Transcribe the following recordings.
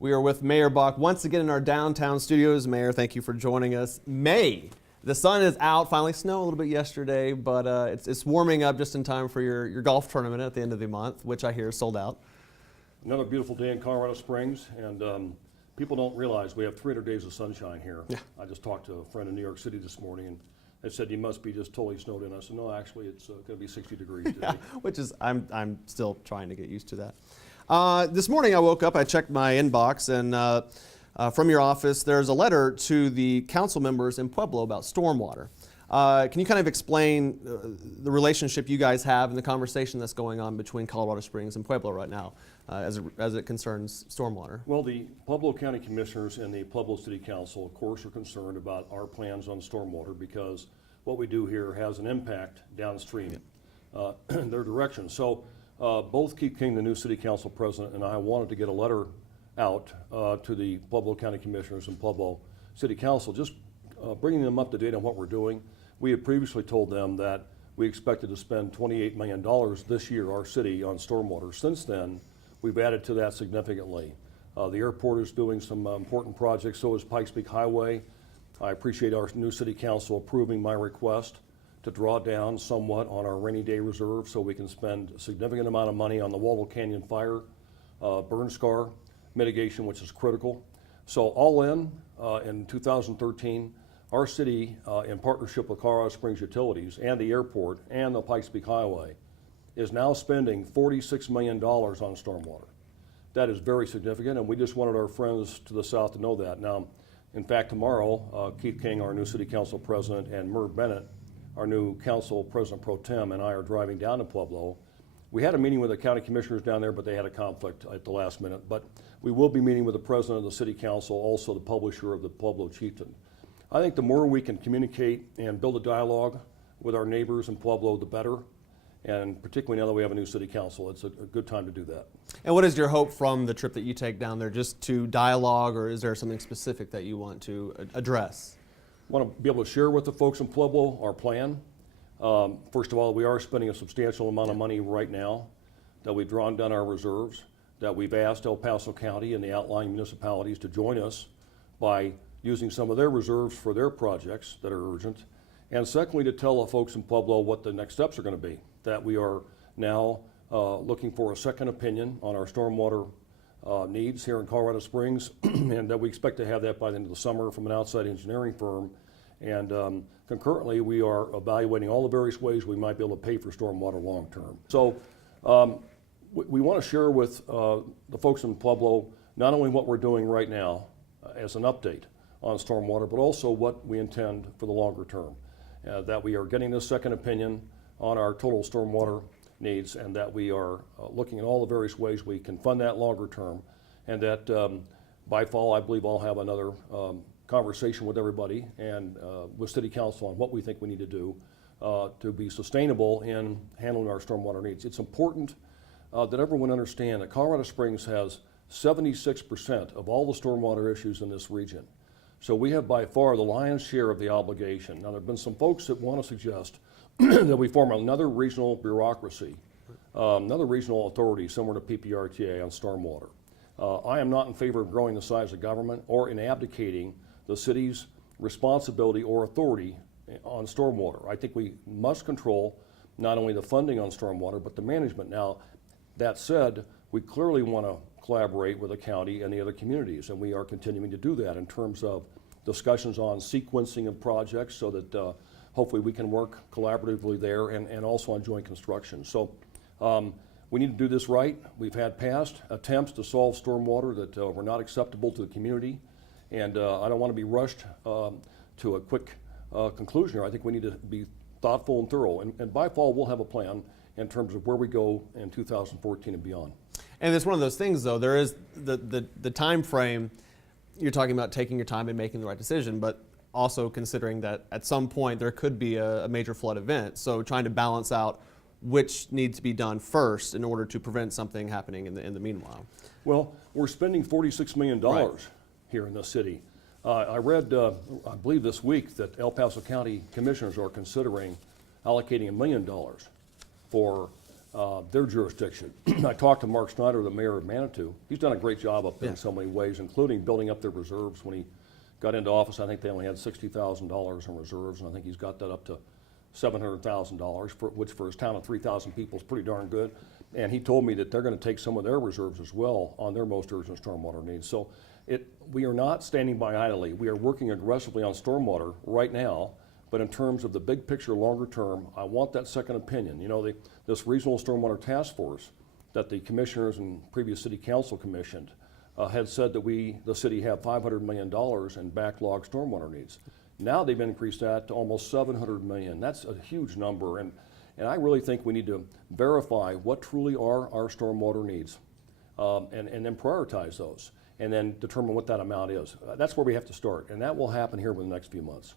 We are with Mayor Bach once again in our downtown studios. Mayor, thank you for joining us. May, the sun is out, finally snowed a little bit yesterday, but it's warming up just in time for your golf tournament at the end of the month, which I hear is sold out. Another beautiful day in Colorado Springs, and people don't realize we have 300 days of sunshine here. Yeah. I just talked to a friend in New York City this morning, and they said, you must be just totally snowed in. I said, no, actually, it's going to be 60 degrees today. Yeah, which is, I'm still trying to get used to that. This morning I woke up, I checked my inbox, and from your office there's a letter to the council members in Pueblo about stormwater. Can you kind of explain the relationship you guys have and the conversation that's going on between Colorado Springs and Pueblo right now as it concerns stormwater? Well, the Pueblo County Commissioners and the Pueblo City Council, of course, are concerned about our plans on stormwater because what we do here has an impact downstream, in their direction. So both Keith King, the new City Council President, and I wanted to get a letter out to the Pueblo County Commissioners and Pueblo City Council, just bringing them up to date on what we're doing. We had previously told them that we expected to spend $28 million this year, our city, on stormwater. Since then, we've added to that significantly. The airport is doing some important projects, so is Pikes Peak Highway. I appreciate our new City Council approving my request to draw down somewhat on our rainy day reserve so we can spend a significant amount of money on the Waldo Canyon fire burn scar mitigation, which is critical. So all in 2013, our city, in partnership with Colorado Springs Utilities and the airport and the Pikes Peak Highway, is now spending $46 million on stormwater. That is very significant, and we just wanted our friends to the south to know that. Now, in fact, tomorrow, Keith King, our new City Council President, and Merv Bennett, our new Council President Pro Tem, and I are driving down to Pueblo. We had a meeting with the county commissioners down there, but they had a conflict at the last minute. But we will be meeting with the President of the City Council, also the publisher of the Pueblo Chieftain. I think the more we can communicate and build a dialogue with our neighbors in Pueblo, the better. And particularly now that we have a new City Council, it's a good time to do that. And what is your hope from the trip that you take down there? Just to dialogue, or is there something specific that you want to address? I want to be able to share with the folks in Pueblo our plan. First of all, we are spending a substantial amount of money right now, that we've drawn down our reserves, that we've asked El Paso County and the outlying municipalities to join us by using some of their reserves for their projects that are urgent. And secondly, to tell the folks in Pueblo what the next steps are going to be, that we are now looking for a second opinion on our stormwater needs here in Colorado Springs, and that we expect to have that by the end of the summer from an outside engineering firm. And concurrently, we are evaluating all the various ways we might be able to pay for stormwater long term. So we want to share with the folks in Pueblo not only what we're doing right now as an update on stormwater, but also what we intend for the longer term. That we are getting this second opinion on our total stormwater needs, and that we are looking at all the various ways we can fund that longer term, and that by fall, I believe I'll have another conversation with everybody and with City Council on what we think we need to do to be sustainable in handling our stormwater needs. It's important that everyone understand that Colorado Springs has 76% of all the stormwater issues in this region. So we have by far the lion's share of the obligation. Now, there have been some folks that want to suggest that we form another regional bureaucracy, another regional authority similar to PPRTA on stormwater. I am not in favor of growing the size of government or in abdicating the city's responsibility or authority on stormwater. I think we must control not only the funding on stormwater, but the management. Now, that said, we clearly want to collaborate with the county and the other communities, and we are continuing to do that in terms of discussions on sequencing of projects so that hopefully we can work collaboratively there, and also on joint construction. So we need to do this right. We've had past attempts to solve stormwater that were not acceptable to the community, and I don't want to be rushed to a quick conclusion here. I think we need to be thoughtful and thorough, and by fall we'll have a plan in terms of where we go in 2014 and beyond. And it's one of those things, though, there is the time frame. You're talking about taking your time and making the right decision, but also considering that at some point there could be a major flood event. So trying to balance out which needs to be done first in order to prevent something happening in the meanwhile. Well, we're spending $46 million here in the city. I read, I believe this week, that El Paso County Commissioners are considering allocating $1 million for their jurisdiction. I talked to Mark Snyder, the mayor of Manitou. He's done a great job up there in so many ways, including building up their reserves. When he got into office, I think they only had $60,000 in reserves, and I think he's got that up to $700,000, which for his town of 3,000 people is pretty darn good. And he told me that they're going to take some of their reserves as well on their most urgent stormwater needs. So we are not standing by idly. We are working aggressively on stormwater right now. But in terms of the big picture, longer term, I want that second opinion. You know, this regional stormwater task force that the commissioners and previous city council commissioned had said that the city have $500 million in backlog stormwater needs. Now they've increased that to almost $700 million. That's a huge number, and I really think we need to verify what truly are our stormwater needs, and then prioritize those, and then determine what that amount is. That's where we have to start, and that will happen here within the next few months.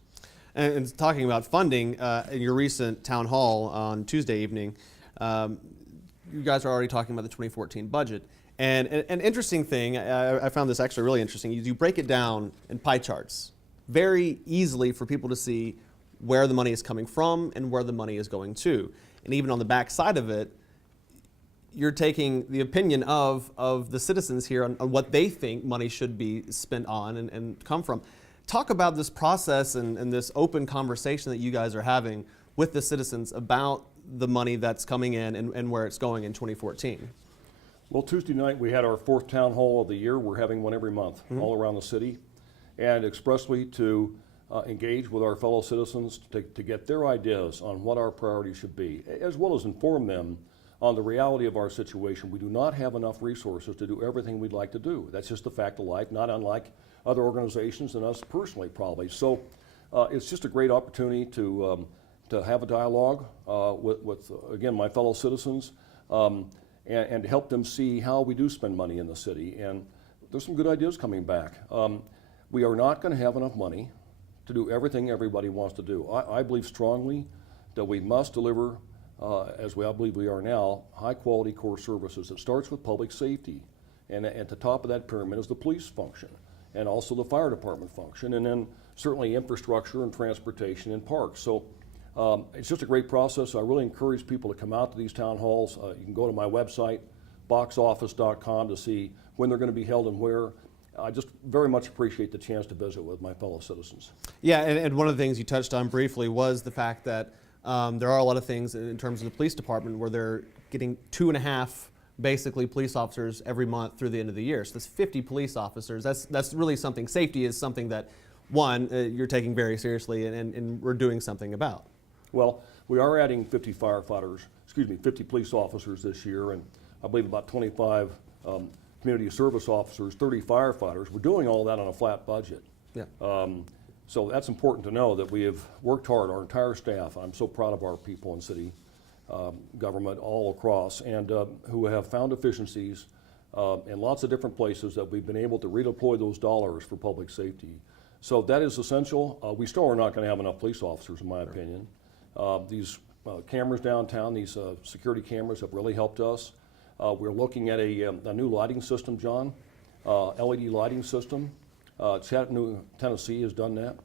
And talking about funding, in your recent town hall on Tuesday evening, you guys are already talking about the 2014 budget. And an interesting thing, I found this actually really interesting, you break it down in pie charts very easily for people to see where the money is coming from and where the money is going to. And even on the back side of it, you're taking the opinion of the citizens here on what they think money should be spent on and come from. Talk about this process and this open conversation that you guys are having with the citizens about the money that's coming in and where it's going in 2014. Well, Tuesday night we had our 4th town hall of the year. We're having one every month all around the city, and expressly to engage with our fellow citizens to get their ideas on what our priorities should be, as well as inform them on the reality of our situation. We do not have enough resources to do everything we'd like to do. That's just a fact of life, not unlike other organizations and us personally probably. So it's just a great opportunity to have a dialogue with again, my fellow citizens, and to help them see how we do spend money in the city. And there's some good ideas coming back. We are not going to have enough money to do everything everybody wants to do. I believe strongly that we must deliver, as I believe we are now, high quality core services. It starts with public safety, and at the top of that pyramid is the police function, and also the fire department function, and then certainly infrastructure and transportation and parks. So it's just a great process. I really encourage people to come out to these town halls. You can go to my website, boxoffice.com, to see when they're going to be held and where. I just very much appreciate the chance to visit with my fellow citizens. Yeah, and one of the things you touched on briefly was the fact that there are a lot of things in terms of the police department where they're getting 2.5 basically police officers every month through the end of the year. So that's 50 police officers. That's really something. Safety is something that, one, you're taking very seriously and we're doing something about. Well, we are adding 50 police officers this year, and I believe about 25 community service officers, 30 firefighters. We're doing all that on a flat budget. Yeah. So that's important to know that we have worked hard, our entire staff. I'm so proud of our people in city government all across, and who have found efficiencies in lots of different places that we've been able to redeploy those dollars for public safety. So that is essential. We still are not going to have enough police officers, in my opinion. These cameras downtown, these security cameras have really helped us. We're looking at a new lighting system, John, LED lighting system. Chattanooga, Tennessee has done that.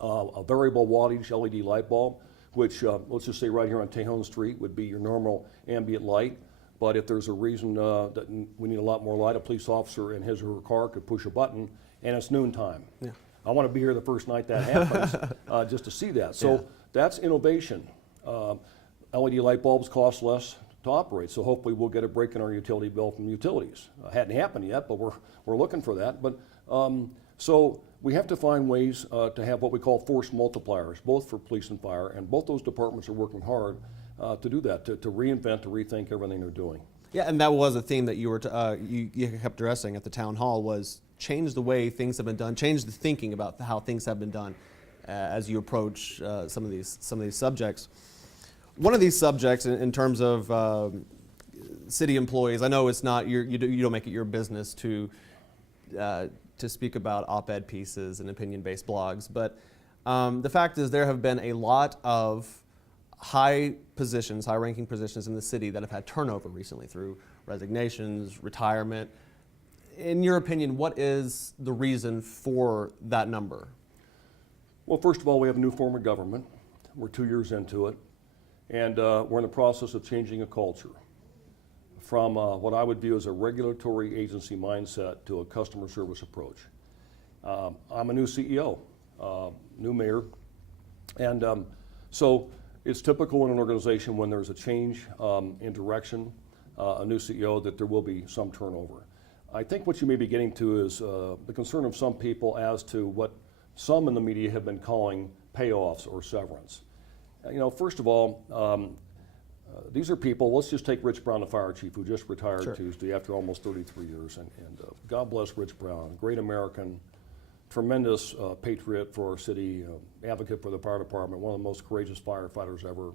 A variable wattage LED light bulb, which let's just say right here on Tejon Street would be your normal ambient light. But if there's a reason that we need a lot more light, a police officer in his or her car could push a button, and it's noontime. Yeah. I want to be here the first night that happens just to see that. So that's innovation. LED light bulbs cost less to operate, so hopefully we'll get a break in our utility bill from utilities. Hadn't happened yet, but we're looking for that. But so we have to find ways to have what we call force multipliers, both for police and fire, and both those departments are working hard to do that, to reinvent, to rethink everything they're doing. Yeah, and that was a theme that you were you kept addressing at the town hall, was change the way things have been done, change the thinking about how things have been done as you approach some of these subjects. One of these subjects, in terms of city employees, I know it's not you don't make it your business to speak about op-ed pieces and opinion-based blogs, but the fact is there have been a lot of high-ranking positions in the city that have had turnover recently through resignations, retirement. In your opinion, what is the reason for that number? Well, first of all, we have a new form of government. We're 2 years into it. And we're in the process of changing a culture from what I would view as a regulatory agency mindset to a customer service approach. I'm a new CEO, new mayor, and so it's typical in an organization when there's a change in direction, a new CEO, that there will be some turnover. I think what you may be getting to is the concern of some people as to what some in the media have been calling payoffs or severance. First of all, these are people, let's just take Rich Brown, the fire chief, who just retired Sure. Tuesday after almost 33 years. And God bless Rich Brown, great American, tremendous patriot for our city, advocate for the fire department, one of the most courageous firefighters ever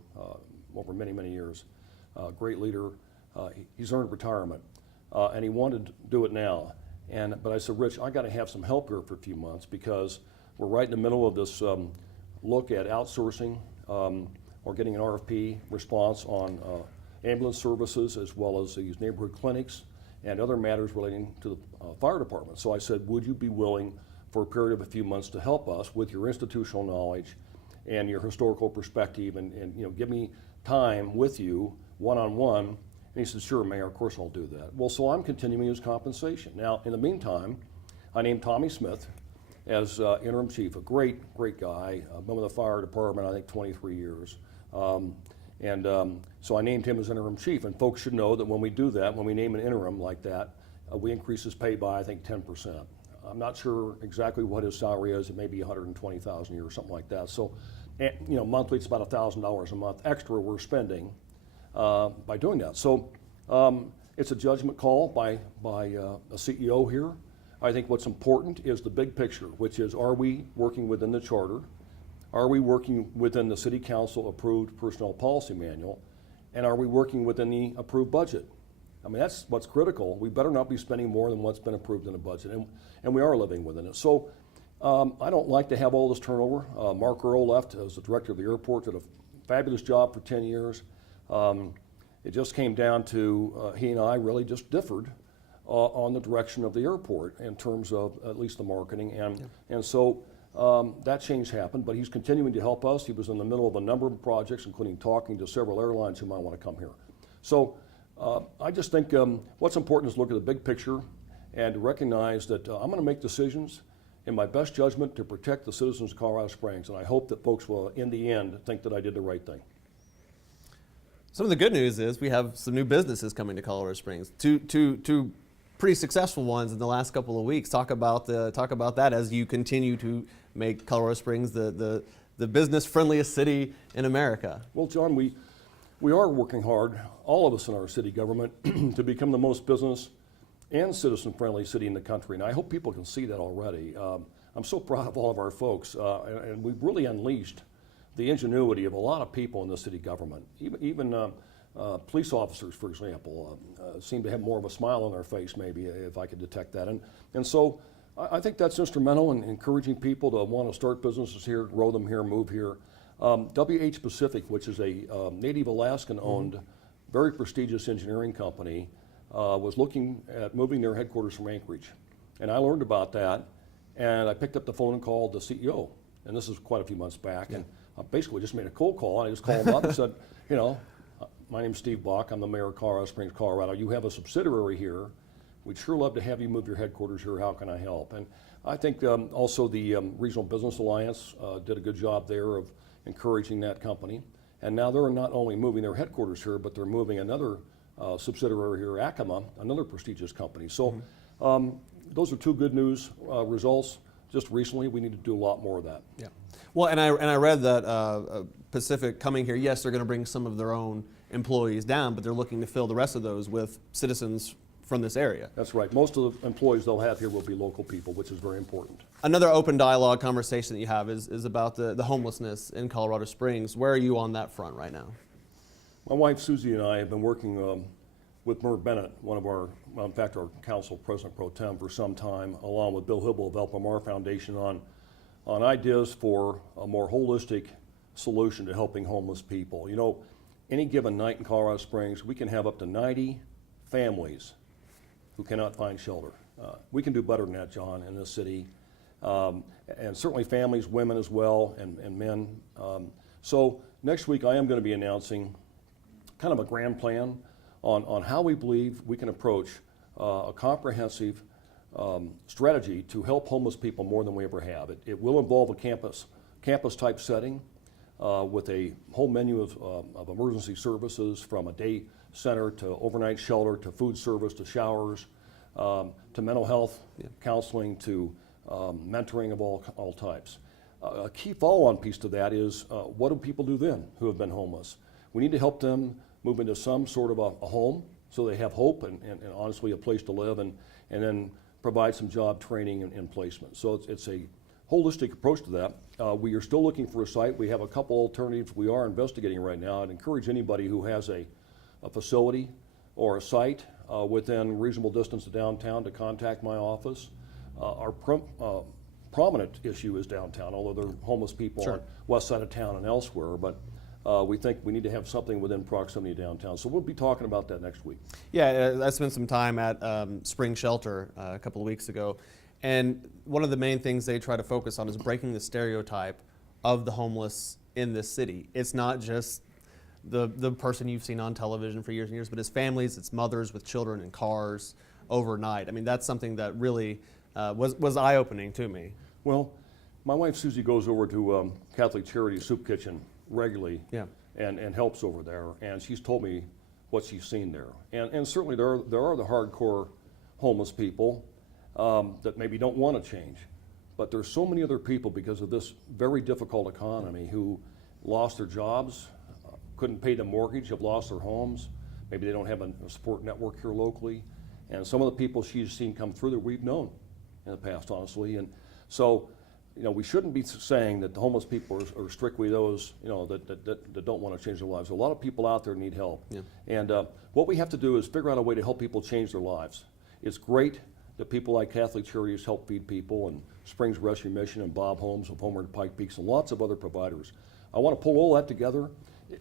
over many, many years. Great leader. He's earned retirement, and he wanted to do it now. But I said, Rich, I got to have some help here for a few months because we're right in the middle of this look at outsourcing or getting an RFP response on ambulance services as well as these neighborhood clinics and other matters relating to the fire department. So I said, would you be willing for a period of a few months to help us with your institutional knowledge and your historical perspective and give me time with you one-on-one? And he said, sure, Mayor, of course I'll do that. Well, so I'm continuing his compensation. Now, in the meantime, I named Tommy Smith as interim chief, a great guy, been with the fire department, I think, 23 years. So I named him as interim chief, and folks should know that when we do that, when we name an interim like that, we increase his pay by, I think, 10%. I'm not sure exactly what his salary is. It may be $120,000 a year or something like that. So, monthly it's about $1,000 a month extra we're spending by doing that. So it's a judgment call by a CEO here. I think what's important is the big picture, which is, are we working within the charter? Are we working within the City Council approved personnel policy manual? And are we working within the approved budget? I mean, that's what's critical. We better not be spending more than what's been approved in the budget, and we are living within it. So I don't like to have all this turnover. Mark Earl left as the director of the airport, did a fabulous job for 10 years. It just came down to he and I really just differed on the direction of the airport in terms of at least the marketing. And so that change happened, but he's continuing to help us. He was in the middle of a number of projects, including talking to several airlines who might want to come here. So I just think what's important is look at the big picture and recognize that I'm going to make decisions in my best judgment to protect the citizens of Colorado Springs, and I hope that folks will, in the end, think that I did the right thing. Some of the good news is we have some new businesses coming to Colorado Springs. Two pretty successful ones in the last couple of weeks. Talk about that as you continue to make Colorado Springs the business friendliest city in America. Well, John, we are working hard, all of us in our city government, to become the most business and citizen-friendly city in the country, and I hope people can see that already. I'm so proud of all of our folks, and we've really unleashed the ingenuity of a lot of people in the city government. Even police officers, for example, seem to have more of a smile on their face, maybe, if I could detect that. And so I think that's instrumental in encouraging people to want to start businesses here, grow them here, move here. WH Pacific, which is a Native Alaskan-owned, very prestigious engineering company, was looking at moving their headquarters from Anchorage. And I learned about that, and I picked up the phone and called the CEO. And this is quite a few months back. Yeah. And I basically just made a cold call, and I just called him up and said, my name's Steve Bach. I'm the mayor of Colorado Springs, Colorado. You have a subsidiary here. We'd sure love to have you move your headquarters here. How can I help? And I think also the Regional Business Alliance did a good job there of encouraging that company. And now they're not only moving their headquarters here, but they're moving another subsidiary here, Acoma, another prestigious company. So those are two good news results. Just recently, we need to do a lot more of that. Yeah. Well, and I read that Pacific coming here, yes, they're going to bring some of their own employees down, but they're looking to fill the rest of those with citizens from this area. That's right. Most of the employees they'll have here will be local people, which is very important. Another open dialogue conversation that you have is about the homelessness in Colorado Springs. Where are you on that front right now? My wife Susie and I have been working with Merv Bennett, one of our, in fact, our council president pro tem for some time, along with Bill Hibble of El Pomar Foundation on ideas for a more holistic solution to helping homeless people. Any given night in Colorado Springs, we can have up to 90 families who cannot find shelter. We can do better than that, John, in this city. And certainly families, women as well, and men. So next week I am going to be announcing kind of a grand plan on how we believe we can approach a comprehensive strategy to help homeless people more than we ever have. It will involve a campus type setting with a whole menu of emergency services, from a day center to overnight shelter to food service to showers to mental health counseling to mentoring of all types. A key follow-on piece to that is what do people do then who have been homeless? We need to help them move into some sort of a home so they have hope and honestly a place to live, and then provide some job training and placement. So it's a holistic approach to that. We are still looking for a site. We have a couple alternatives we are investigating right now. I'd encourage anybody who has a facility or a site within reasonable distance of downtown to contact my office. Our prominent issue is downtown, although there are homeless people on west side of town and elsewhere, but we think we need to have something within proximity downtown. So we'll be talking about that next week. Yeah, I spent some time at Spring Shelter a couple of weeks ago, and one of the main things they try to focus on is breaking the stereotype of the homeless in this city. It's not just the person you've seen on television for years and years, but it's families, it's mothers with children in cars overnight. I mean, that's something that really was eye-opening to me. Well, my wife Susie goes over to Catholic Charities Soup Kitchen regularly and helps over there, and she's told me what she's seen there. And certainly there are the hardcore homeless people that maybe don't want to change, but there's so many other people because of this very difficult economy who lost their jobs, couldn't pay the mortgage, have lost their homes. Maybe they don't have a support network here locally. And some of the people she's seen come through that we've known in the past, honestly. And so, we shouldn't be saying that the homeless people are strictly those, that don't want to change their lives. A lot of people out there need help. Yeah. And what we have to do is figure out a way to help people change their lives. It's great that people like Catholic Charities help feed people, and Springs Rescue Mission and Bob Holmes of Homer and Pike Peaks and lots of other providers. I want to pull all that together.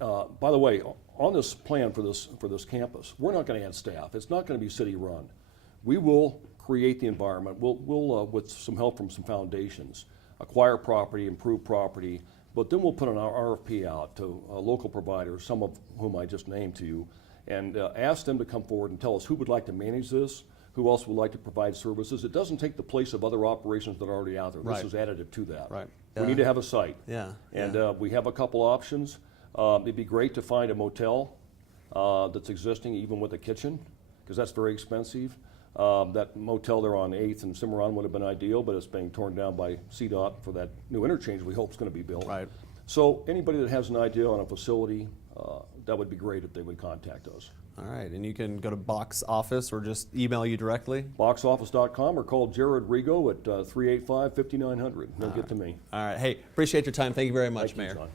By the way, on this plan for this campus, we're not going to add staff. It's not going to be city run. We will create the environment. We'll with some help from some foundations, acquire property, improve property, but then we'll put an RFP out to local providers, some of whom I just named to you, and ask them to come forward and tell us who would like to manage this, who else would like to provide services. It doesn't take the place of other operations that are already out there. This is additive to that. Right. We need to have a site. Yeah. And we have a couple options. It'd be great to find a motel that's existing, even with a kitchen, because that's very expensive. That motel there on 8th and Cimarron would have been ideal, but it's being torn down by CDOT for that new interchange we hope is going to be built. Right. So anybody that has an idea on a facility, that would be great if they would contact us. All right, and you can go to Bach's office or just email you directly? Boxoffice.com, or call Jared Rigo at 385-5900. They'll get to me. All right, hey, appreciate your time. Thank you very much, Thank you, Mayor. John.